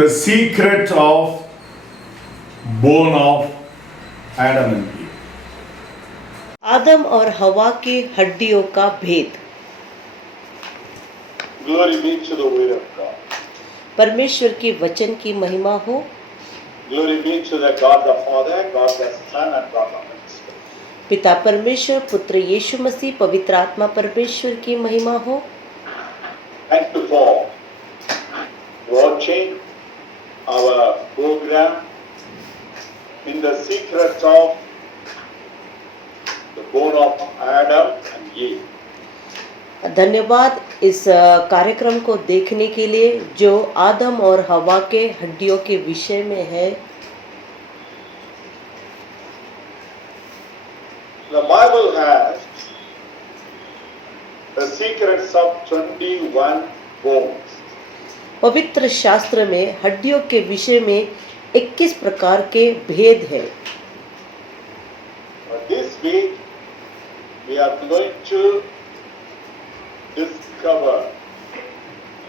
the secret of bone of Adam and Eve. आदम और हवा की हड्डियों का भेद। Glory be to the word of God. परमेश्वर की वचन की महिमा हो। Glory be to the God the Father, God the Son, and God the Holy Spirit. पिता परमेश्वर, पुत्र यीशु मसीह, पवित्र आत्मा परमेश्वर की महिमा हो। Thank you for watching our program in the secret of the bone of Adam and Eve. धन्यवाद इस कार्यक्रम को देखने के लिए जो आदम और हवा के हड्डियों के विषय में है। The Bible has the secrets of 21 bones. पवित्र शास्त्र में हड्डियों के विषय में 21 प्रकार के भेद है। This week we are going to discover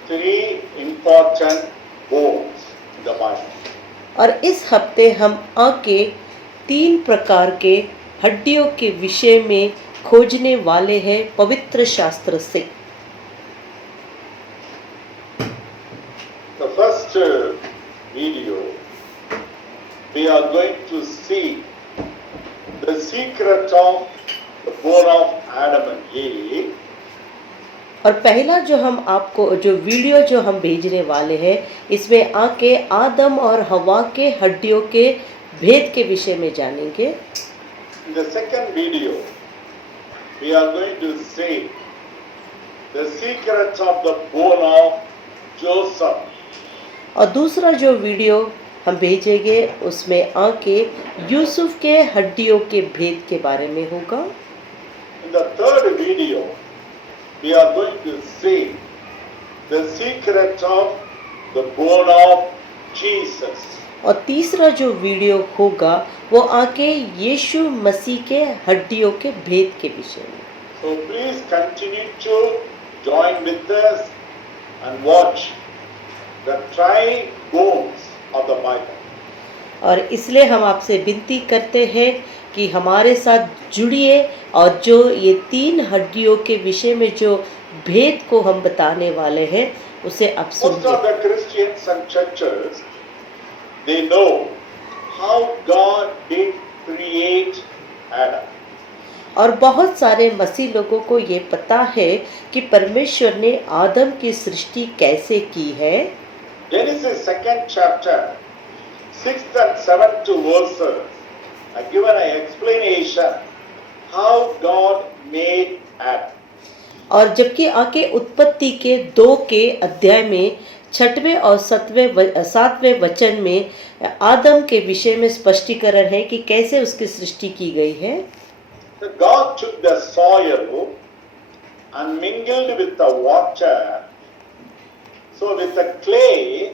3 important bones in the Bible. और इस हफ्ते हम आके 3 प्रकार के हड्डियों के विषय में खोजने वाले हैं पवित्र शास्त्र से। The first video we are going to see the secret of the bone of Adam and Eve. और पहला जो हम आपको जो वीडियो जो हम भेजने वाले हैं इसमें आके आदम और हवा के हड्डियों के भेद के विषय में जानेंगे। In the second video we are going to see the secrets of the bone of Joseph. और दूसरा जो वीडियो हम भेजेंगे उसमें आके यूसुफ के हड्डियों के भेद के बारे में होगा। In the third video we are going to see the secret of the bone of Jesus. और तीसरा जो वीडियो होगा वो आके यीशु मसीह के हड्डियों के भेद के विषय में। So please continue to join with us and watch the tri-bones of the Bible. और इसलिए हम आपसे विनती करते हैं कि हमारे साथ जुड़िए और जो ये 3 हड्डियों के विषय में जो भेद को हम बताने वाले हैं उसे आप Most of सुनिए। the Christians and churches, they know how God did create Adam. और बहुत सारे मसीह लोगों को ये पता है कि परमेश्वर ने आदम की सृष्टि कैसे की है। Genesis 2nd chapter, 6th and 7th verses are given an explanation how God made Adam. और जबकि आके उत्पत्ति के 2 के अध्याय में 6वें और 7वें वचन में आदम के विषय में स्पष्टीकरण है कि कैसे उसकी सृष्टि की गई है। So God took the soil and mingled with the water. So with the clay,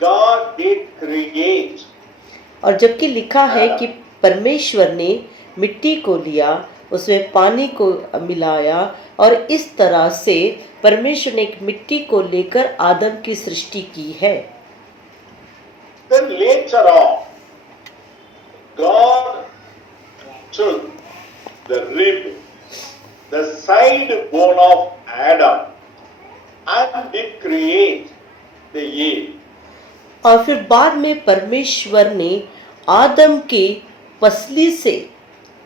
God did create. और जबकि लिखा है कि परमेश्वर ने मिट्टी को लिया, उसमें पानी को मिलाया और इस तरह से परमेश्वर ने एक मिट्टी को लेकर आदम की सृष्टि की है। Then later on, God took the rib, the side bone of Adam, and did create the Eve. और फिर बाद में परमेश्वर ने आदम के पसली से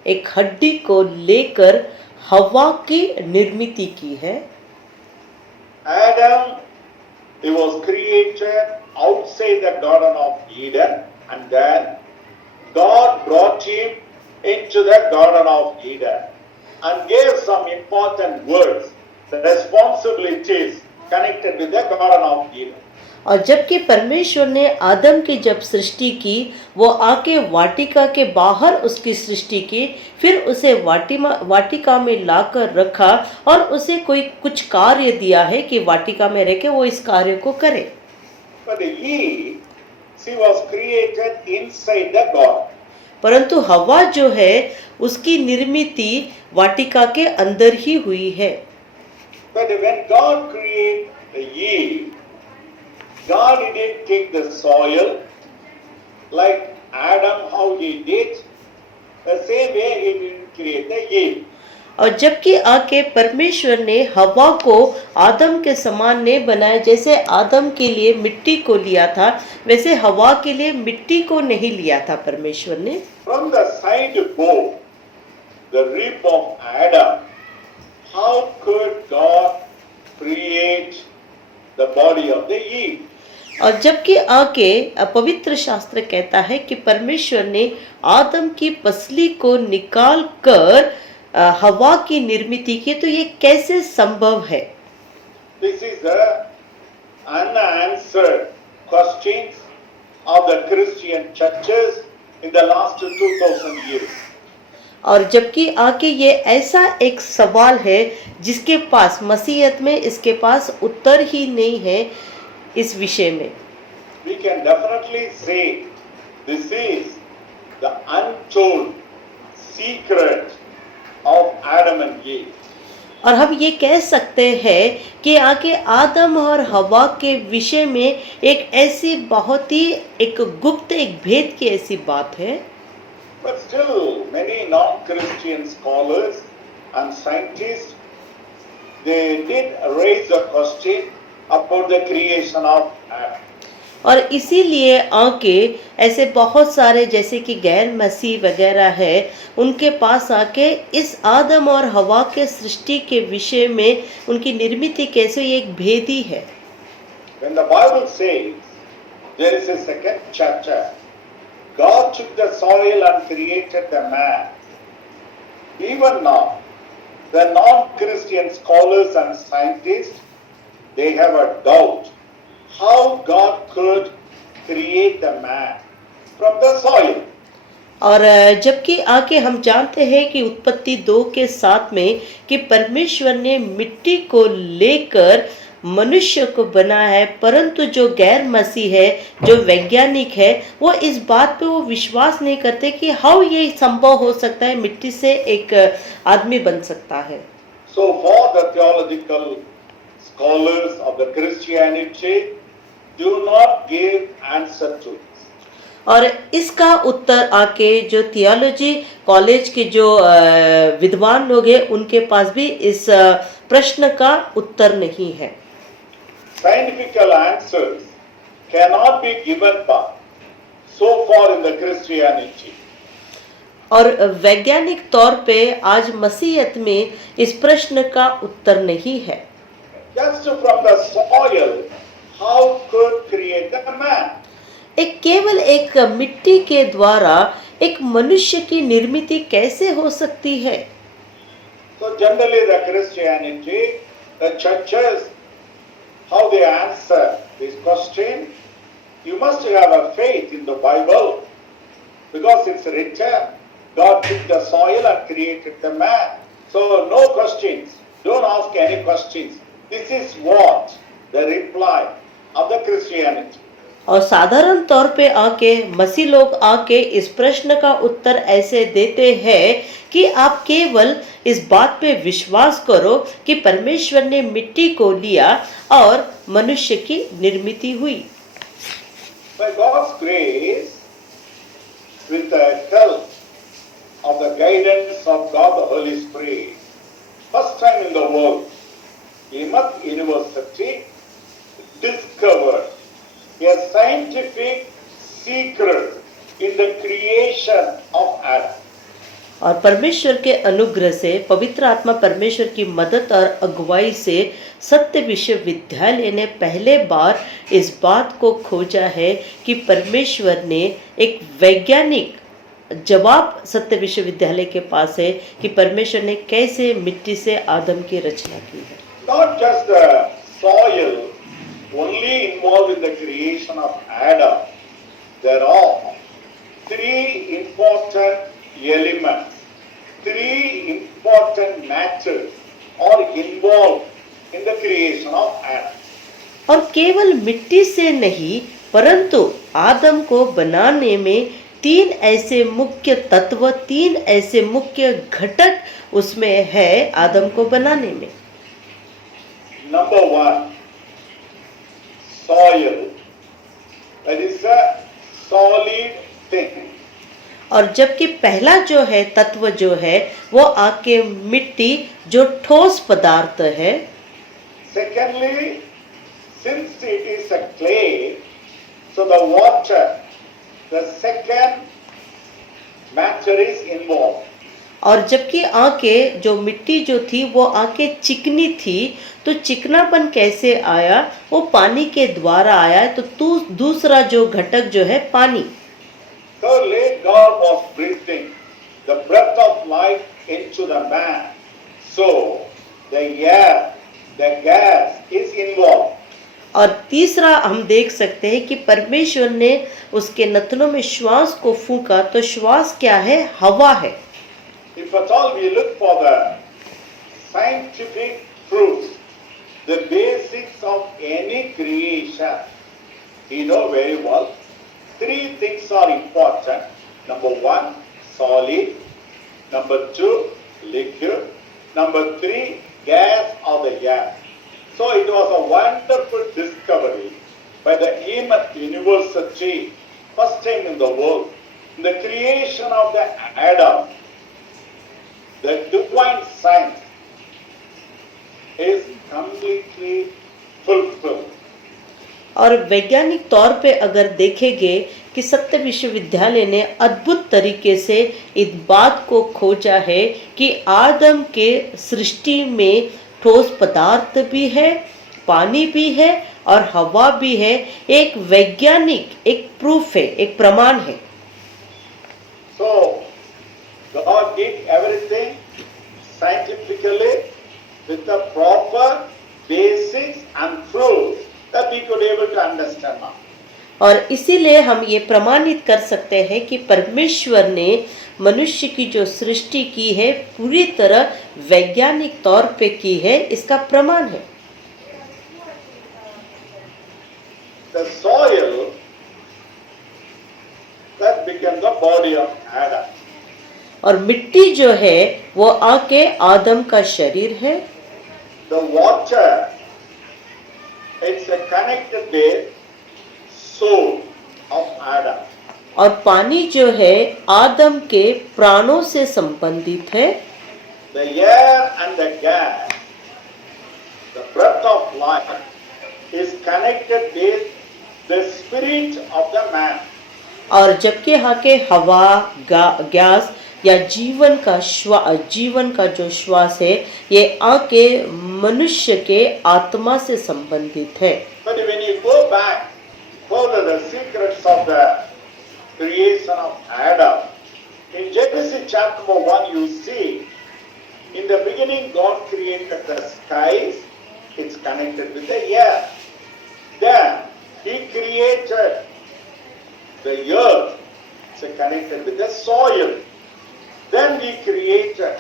एक हड्डी को लेकर हवा की निर्मिति की है। Adam, he was created outside the Garden of Eden, and then God brought him into the Garden of Eden and gave some important words, the responsibilities connected with the Garden of Eden. और जबकि परमेश्वर ने आदम की जब सृष्टि की वो आके वाटिका के बाहर उसकी सृष्टि की, फिर उसे वाटिका में लाकर रखा और उसे कुछ कार्य दिया है कि वाटिका में रह के वो इस कार्य को करे। But Eve, she was created inside the garden. परंतु हवा जो है उसकी निर्मिति वाटिका के अंदर ही हुई है। But when God created Eve, God didn't take the soil like Adam how he did. The same way he didn't create the Eve. और जबकि आके परमेश्वर ने हवा को आदम के समान नहीं बनाया, जैसे आदम के लिए मिट्टी को लिया था वैसे हवा के लिए मिट्टी को नहीं लिया था परमेश्वर ने। From the side bone, the rib of Adam, how could God create the body of the Eve? और जबकि आके पवित्र शास्त्र कहता है कि परमेश्वर ने आदम की पसली को निकाल कर हवा की निर्मित की, तो ये कैसे संभव है? This is the unanswered questions of the Christian churches in the last 2000 years. और जबकि आके ये ऐसा एक सवाल है जिसके पास मसीहत में इसके पास उत्तर ही नहीं है इस विषय में। We can definitely say this is the untold secret of Adam and Eve. और हम ये कह सकते हैं कि आके आदम और हवा के विषय में एक ऐसी बहुत ही एक गुप्त एक भेद की ऐसी बात है। But still many non-Christian scholars and scientists, they did raise the question about the creation of Adam. और इसीलिए आके ऐसे बहुत सारे जैसे कि गैर मसीह वगैरह है उनके पास आके इस आदम और हवा के सृष्टि के विषय में उनकी निर्मित कैसे ये एक भेद ही है। When the Bible says there is a second chapter, God took the soil and created the man. Even now, the non-Christian scholars and scientists, they have a doubt how God could create the man from the soil. और जबकि आके हम जानते हैं कि उत्पत्ति 2 के 7 में कि परमेश्वर ने मिट्टी को लेकर मनुष्य को बनाया है, परंतु जो गैर मसीह है जो वैज्ञानिक है वो इस बात पे वो विश्वास नहीं करते कि हाउ ये संभव हो सकता है मिट्टी से एक आदमी बन सकता है। So for the theological scholars of the Christianity do not give answer to it. और इसका उत्तर आके जो थियोलॉजी कॉलेज के जो विद्वान लोग हैं उनके पास भी इस प्रश्न का उत्तर नहीं है। Scientific answers cannot be given by so far in the Christianity. और वैज्ञानिक तौर पे आज मसीहत में इस प्रश्न का उत्तर नहीं है। Just from the soil, how could create the man? एक केवल एक मिट्टी के द्वारा एक मनुष्य की निर्मित कैसे हो सकती है? So generally the Christianity, the churches, how they answer this question, you must have a faith in the Bible because it's written, God took the soil and created the man. So no questions, don't ask any questions. This is what the reply of the Christianity. और साधारण तौर पे आके मसीह लोग आके इस प्रश्न का उत्तर ऐसे देते हैं कि आप केवल इस बात पे विश्वास करो कि परमेश्वर ने मिट्टी को लिया और मनुष्य की निर्मित हुई। By God's grace, with the help of the guidance of God the Holy Spirit, first time in the world, Plymouth University discovered a scientific secret in the creation of Adam. और परमेश्वर के अनुग्रह से पवित्र आत्मा परमेश्वर की मदद और अगुवाई से सत्य विश्वविद्यालय ने पहले बार इस बात को खोजा है कि परमेश्वर ने एक वैज्ञानिक जवाब सत्य विश्वविद्यालय के पास है कि परमेश्वर ने कैसे मिट्टी से आदम की रचना की है। Not just the soil only involved in the creation of Adam. There are three important elements, three important natures are involved in the creation of Adam. और केवल मिट्टी से नहीं परंतु आदम को बनाने में तीन ऐसे मुख्य तत्व, तीन ऐसे मुख्य घटक उसमें है आदम को बनाने में। Number one, soil, that is a solid thing. और जबकि पहला जो है तत्व जो है वो आके मिट्टी जो ठोस पदार्थ है। Secondly, since it is a clay, so the water, the second matter is involved. और जबकि आके जो मिट्टी जो थी वो आके चिकनी थी, तो चिकनापन कैसे आया? वो पानी के द्वारा आया। तो दूसरा जो घटक जो है पानी। Thirdly, God was breathing the breath of life into the man. So the air, the gas is involved. और तीसरा हम देख सकते हैं कि परमेश्वर ने उसके नथनों में श्वास को फूंका, तो श्वास क्या है? हवा है। If at all we look for the scientific proofs, the basics of any creation, we know very well, three things are important. Number one, solid. Number two, liquid. Number three, gas or the air. So it was a wonderful discovery by the Hemet University, first time in the world. In the creation of the Adam, the divine science is completely fulfilled. और वैज्ञानिक तौर पे अगर देखेंगे कि सत्य विश्वविद्यालय ने अद्भुत तरीके से इस बात को खोजा है कि आदम के सृष्टि में ठोस पदार्थ भी है, पानी भी है और हवा भी है। एक वैज्ञानिक एक प्रूफ है, एक प्रमाण है। So God did everything scientifically with the proper basics and proofs that we could able to understand now. और इसीलिए हम ये प्रमाणित कर सकते हैं कि परमेश्वर ने मनुष्य की जो सृष्टि की है पूरी तरह वैज्ञानिक तौर पे की है, इसका प्रमाण है। The soil that became the body of Adam. और मिट्टी जो है वो आके आदम का शरीर है। The water, it's a connected with soul of Adam. और पानी जो है आदम के प्राणों से संबंधित है। The air and the gas, the breath of life, is connected with the spirit of the man. और जबकि यहाँ के हवा, गैस या जीवन का जो श्वास है ये आके मनुष्य के आत्मा से संबंधित है। But when you go back, follow the secrets of the creation of Adam. In Genesis chapter 1, you see, in the beginning God created the skies, it's connected with the air. Then He created the earth, it's connected with the soil. Then He created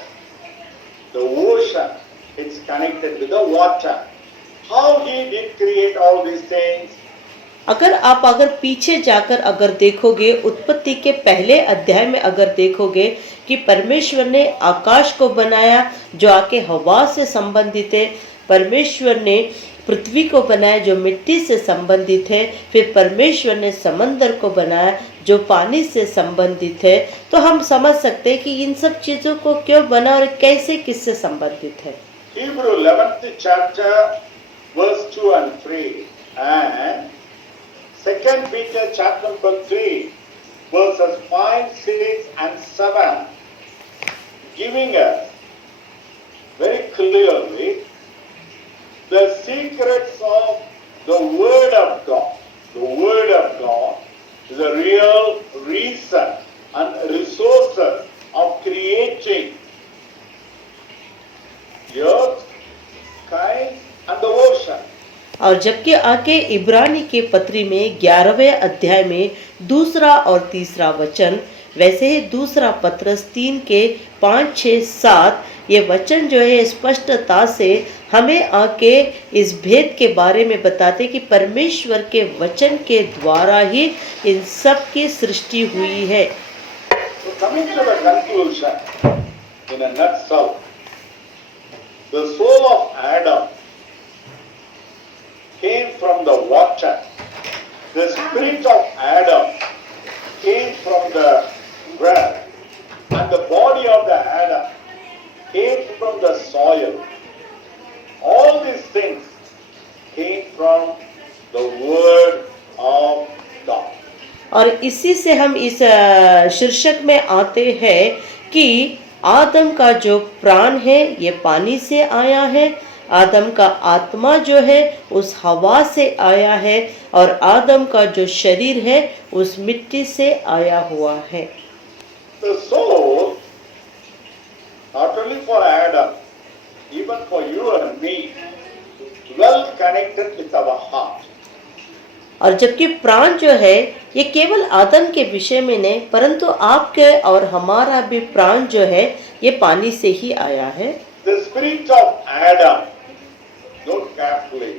the ocean, it's connected with the water. How He did create all these things? अगर पीछे जाकर अगर देखोगे, उत्पत्ति के पहले अध्याय में अगर देखोगे कि परमेश्वर ने आकाश को बनाया जो आके हवा से संबंधित है, परमेश्वर ने पृथ्वी को बनाया जो मिट्टी से संबंधित है, फिर परमेश्वर ने समंदर को बनाया जो पानी से संबंधित है, तो हम समझ सकते हैं कि इन सब चीजों को क्यों बना और कैसे किससे संबंधित है। Hebrew 11th chapter verse 2 and 3 and 2 Peter chapter number 3 verses 5, 6 and 7 giving us very clearly the secrets of the Word of God. The Word of God is a real reason and resources of creating the earth, skies and the ocean. और जबकि आके इब्रानी के पत्री में 11वें अध्याय में दूसरा और तीसरा वचन, वैसे ही दूसरा पत्रस 3 के 5, 6, 7 ये वचन जो है स्पष्टता से हमें आके इस भेद के बारे में बताते कि परमेश्वर के वचन के द्वारा ही इन सब की सृष्टि हुई है। So coming to the conclusion, in a nutshell, the soul of Adam came from the water. The spirit of Adam came from the ground. And the body of the Adam came from the soil. All these things came from the word of God. और इसी से हम इस शीर्षक में आते हैं कि आदम का जो प्राण है ये पानी से आया है, आदम का आत्मा जो है उस हवा से आया है, और आदम का जो शरीर है उस मिट्टी से आया हुआ है। The soul, not only for Adam, even for you and me, well connected with our heart. और जबकि प्राण जो है ये केवल आदम के विषय में नहीं, परंतु आपके और हमारा भी प्राण जो है ये पानी से ही आया है। The spirit of Adam, note carefully,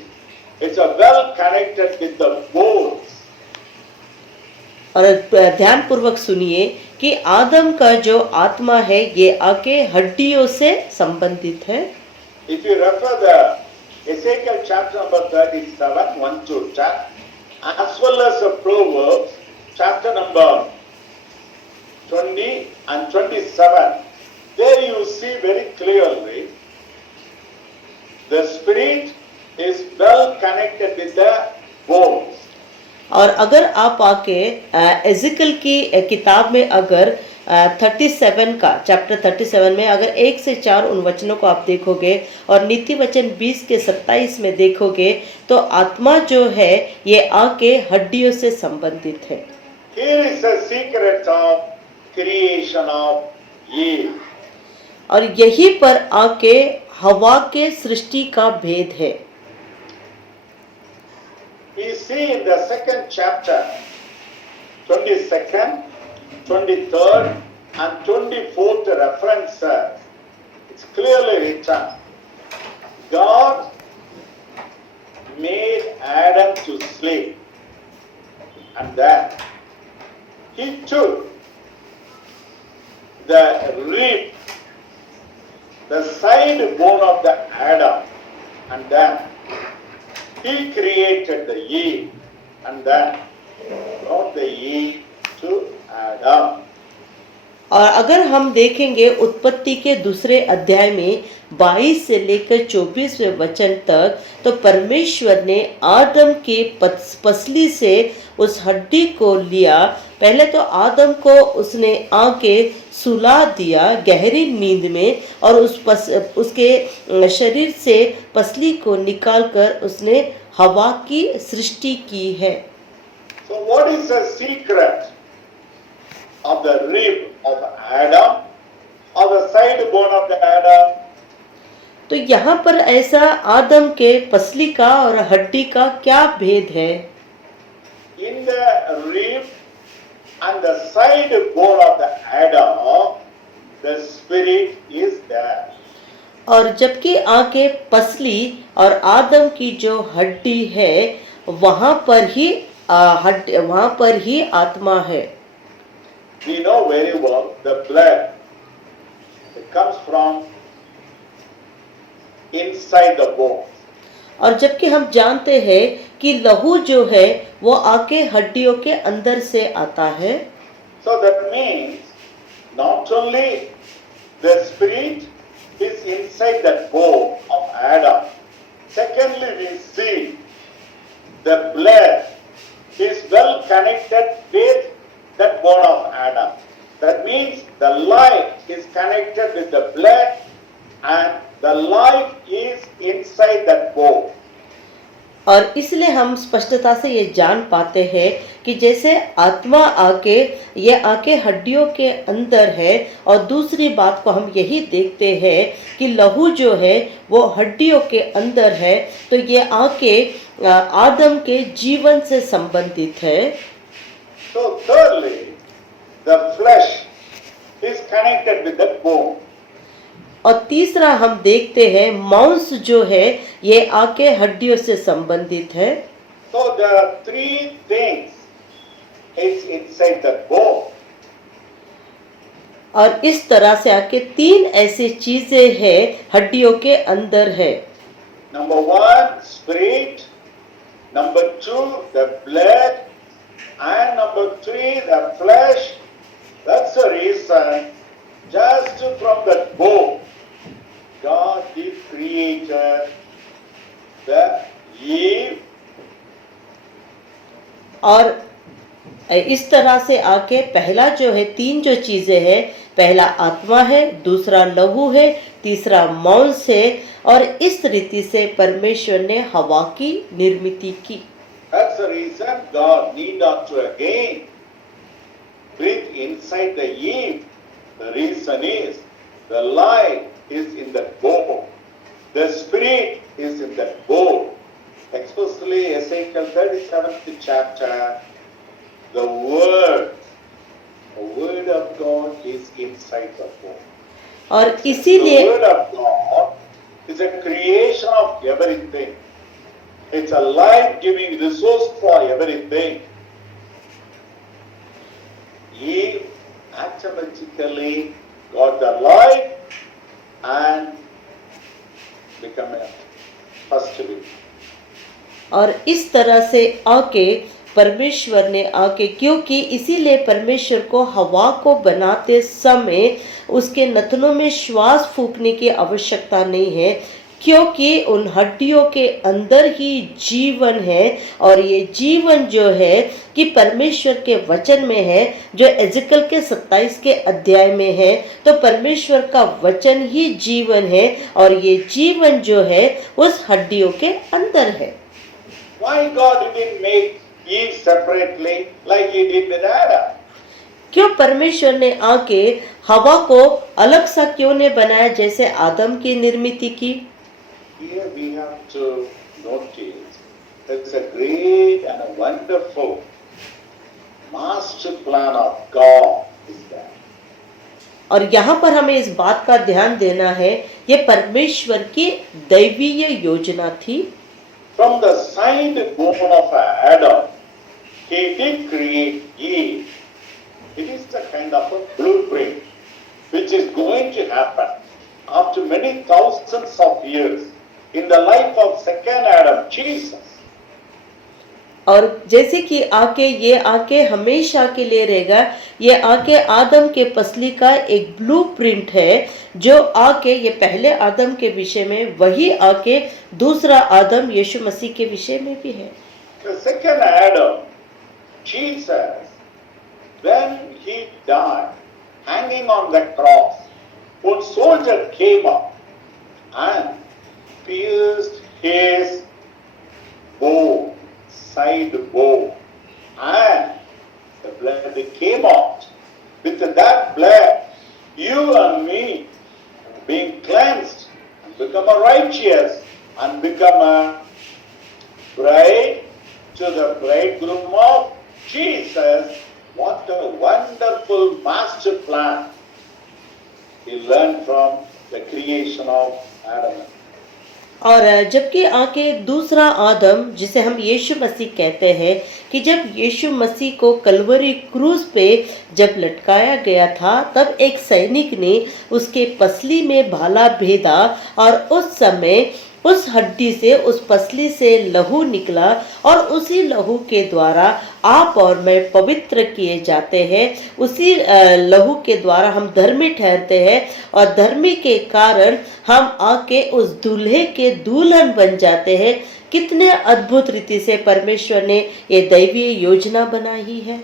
it's a well connected with the bones. और ध्यान पूर्वक सुनिए कि आदम का जो आत्मा है ये आके हड्डियों से संबंधित है। If you refer the Ezekiel chapter number 37, 1 to 10, as well as the Proverbs chapter number 20 and 27, there you see very clearly the spirit is well connected with the bones. और अगर आप आके एजिकल की किताब में अगर 37 का चैप्टर 37 में अगर 1 से 4 उन वचनों को आप देखोगे और नीति वचन 20 के 27 में देखोगे तो आत्मा जो है ये आके हड्डियों से संबंधित है। Here is the secret of creation of Eve. और यहीं पर आके हवा के सृष्टि का भेद है। We see in the second chapter, 22nd, 23rd and 24th references, it's clearly written, God made Adam to sleep, and then he took the rib, the side bone of the Adam, and then he created the Eve, and then brought the Eve to Adam. और अगर हम देखेंगे उत्पत्ति के दूसरे अध्याय में 22 से लेकर 24वें वचन तक, तो परमेश्वर ने आदम के पसली से उस हड्डी को लिया। पहले तो आदम को उसने आके सुला दिया गहरी नींद में, और उसके शरीर से पसली को निकालकर उसने हवा की सृष्टि की है। So what is the secret of the rib of Adam, or the side bone of the Adam? तो यहाँ पर ऐसा आदम के पसली का और हड्डी का क्या भेद है? In the rib and the side bone of the Adam, the spirit is there. और जबकि आगे पसली और आदम की जो हड्डी है वहाँ पर ही आत्मा है। We know very well the blood, it comes from inside the bone. और जबकि हम जानते हैं कि लहू जो है वो आके हड्डियों के अंदर से आता है। So that means not only the spirit is inside that bone of Adam. Secondly, we see the blood is well connected with that bone of Adam. That means the life is connected with the blood, and the life is inside that bone. और इसलिए हम स्पष्टता से ये जान पाते हैं कि जैसे आत्मा आके हड्डियों के अंदर है, और दूसरी बात को हम यही देखते हैं कि लहू जो है वो हड्डियों के अंदर है, तो ये आके आदम के जीवन से संबंधित है। So thirdly, the flesh is connected with the bone. और तीसरा हम देखते हैं मांस जो है ये आके हड्डियों से संबंधित है। So there are three things is inside the bone. और इस तरह से आके 3 ऐसी चीजें हैं हड्डियों के अंदर है। Number one, spirit. number 2, the blood, and number 3, the flesh. That's the reason, just from the bone, God did created the Eve. और इस तरह से आके पहला जो है, तीन जो चीजें हैं, पहला आत्मा है, दूसरा लहू है, तीसरा मांस है, और इस रीति से परमेश्वर ने हवा की निर्मिति की। That's the reason God need not to again breathe inside the Eve. The reason is the life is in the bone. The spirit is in the bone. Especially Ezekiel 37th chapter, the word of God is inside the bone. और The इसीलिए word of God is a creation of everything. It's a life-giving resource for everything. Eve automatically got the life and become a first being. और इस तरह से आके परमेश्वर ने आके, क्योंकि इसीलिए परमेश्वर को हवा को बनाते समय उसके नथनों में श्वास फूंकने की आवश्यकता नहीं है, क्योंकि उन हड्डियों के अंदर ही जीवन है। और ये जीवन जो है कि परमेश्वर के वचन में है, जो एजेकल के 27 के अध्याय में है, तो परमेश्वर का वचन ही जीवन है, और ये जीवन जो है उस हड्डियों के अंदर है। Why God didn't make Eve separately like He did with Adam? क्यों परमेश्वर ने आके हवा को अलग सा क्यों ने बनाया, जैसे आदम की निर्मिति की? Here we have to notice there's a great and a wonderful master plan of God is there. और यहाँ पर हमें इस बात का ध्यान देना है, ये परमेश्वर की दैवीय योजना थी। From the side bone of Adam, He did create Eve. It is the kind of a blueprint which is going to happen after many thousands of years in the life of second Adam, Jesus. और जैसे कि आके ये आके हमेशा के लिए रहेगा, ये आके आदम के पसली का एक ब्लूप्रिंट है, जो आके ये पहले आदम के विषय में, वही आके दूसरा आदम यीशु मसीह के विषय में भी है। The second Adam, Jesus, when he died, hanging on the cross, one soldier came up and pierced his bone, side bone, and the blood came out. With that blood, you and me being cleansed and become a righteous and become a bride to the bridegroom of Jesus. What a wonderful master plan he learned from the creation of Adam. और जबकि आके दूसरा आदम, जिसे हम यीशु मसीह कहते हैं, कि जब यीशु मसीह को कलवरी क्रूस पे जब लटकाया गया था, तब एक सैनिक ने उसके पसली में भाला भेदा, और उस समय उस हड्डी से, उस पसली से लहू निकला, और उसी लहू के द्वारा आप और मैं पवित्र किए जाते हैं। उसी लहू के द्वारा हम धर्मी ठहरते हैं, और धर्मी के कारण हम आके उस दूल्हे के दुल्हन बन जाते हैं। कितने अद्भुत रीति से परमेश्वर ने ये दैवीय योजना बनाई है।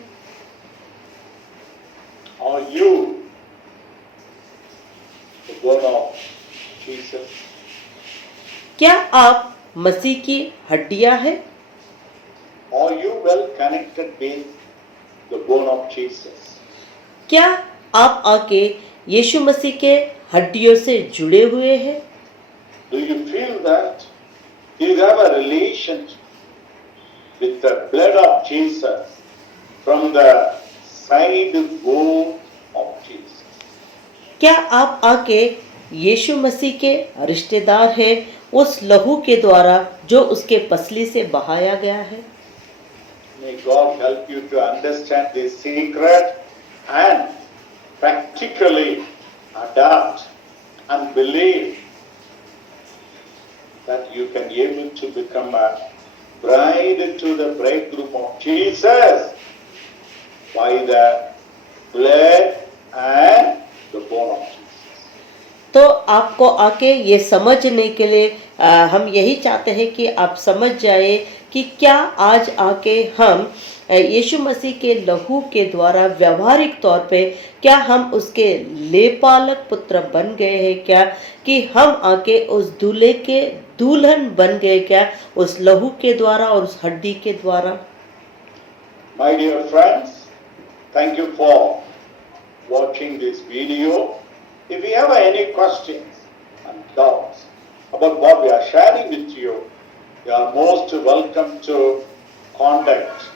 Are you the bone of Jesus? क्या आप मसीह की हड्डियां हैं? Are you well connected with the bone of Jesus? क्या आप आके यीशु मसीह के हड्डियों से जुड़े हुए हैं? Do you feel that you have a relation with the blood of Jesus from the side bone of Jesus? क्या आप आके यीशु मसीह के रिश्तेदार हैं उस लहू के द्वारा जो उसके पसली से बहाया गया है? May God help you to understand this secret and practically adapt and believe that you can able to become a bride to the bridegroom of Jesus by the blood and the bone of Jesus. तो आपको आके ये समझने के लिए हम यही चाहते हैं कि आप समझ जाए कि क्या आज आके हम यीशु मसीह के लहू के द्वारा व्यवहारिक तौर पे क्या हम उसके लेपालक पुत्र बन गए हैं क्या, कि हम आके उस दूल्हे के दुल्हन बन गए क्या उस लहू के द्वारा और उस हड्डी के द्वारा। My dear friends, thank you for watching this video. If you have any questions and doubts about what we are sharing with you, you are most welcome to contact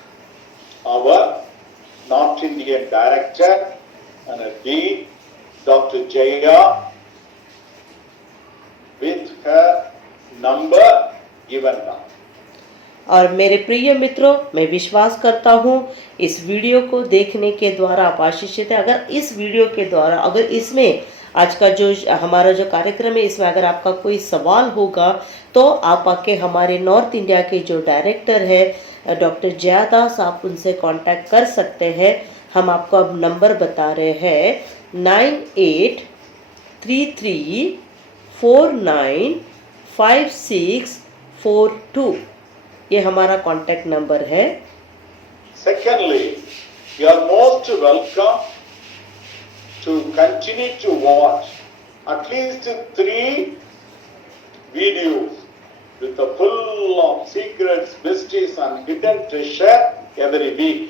our North Indian Director and a Dean, Dr. Jaya, with her number given now. और मेरे प्रिय मित्रों, मैं विश्वास करता हूँ इस video को देखने के द्वारा आप आशीषित है। अगर इस वीडियो के द्वारा अगर इसमें आज का जो हमारा जो कार्यक्रम है इसमें अगर आपका कोई सवाल होगा तो आप आके हमारे नॉर्थ इंडिया के जो डायरेक्टर है डॉक्टर जयादास, आप उनसे कांटेक्ट कर सकते हैं। हम आपको अब नंबर बता रहे हैं 9833495642, ये हमारा कांटेक्ट नंबर है। Secondly, you are most welcome to continue to watch at least 3 videos with a full of secrets, mysteries and hidden treasure every week.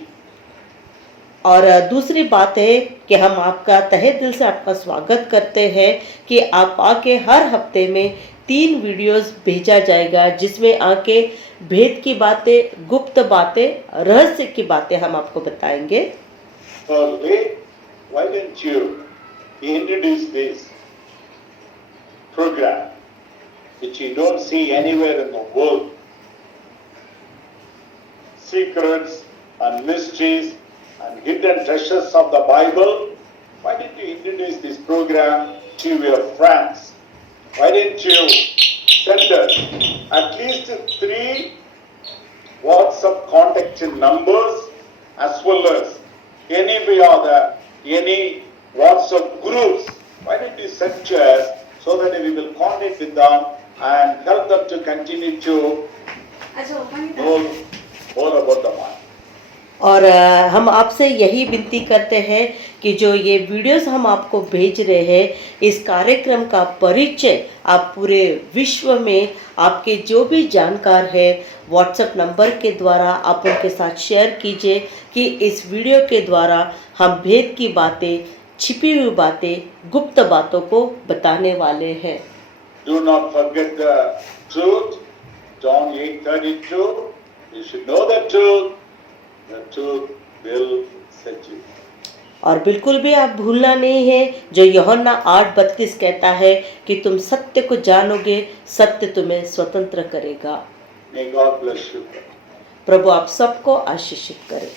और दूसरी बात है कि हम आपका तहे दिल से आपका स्वागत करते हैं कि आप आके हर हफ्ते में 3 वीडियोस भेजा जाएगा जिसमें आके भेद की बातें, गुप्त बातें, रहस्य की बातें हम आपको बताएंगे। Thirdly, why don't you introduce this program which you don't see anywhere in the world? Secrets and mysteries and hidden treasures of the Bible. Why don't you introduce this program to your friends? Why don't you send us at least 3 WhatsApp contact numbers as well as any WhatsApp groups? Why don't you send to us so that we will contact with them and help them to continue to know more about the mind. और हम आपसे यही विनती करते हैं कि जो ये वीडियोस हम आपको भेज रहे हैं इस कार्यक्रम का परिचय आप पूरे विश्व में आपके जो भी जानकार है व्हाट्सएप नंबर के द्वारा आप उनके साथ शेयर कीजिए कि इस वीडियो के द्वारा हम भेद की बातें, छिपी हुई बातें, गुप्त बातों को बताने वाले हैं। Do not forget the truth. John 8:32. You should know the truth. The truth will set you. और बिल्कुल भी आप भूलना नहीं है जो यूहन्ना 8:32 कहता है कि तुम सत्य को जानोगे, सत्य तुम्हें स्वतंत्र करेगा। May God bless you. प्रभु आप सबको आशीषित करे।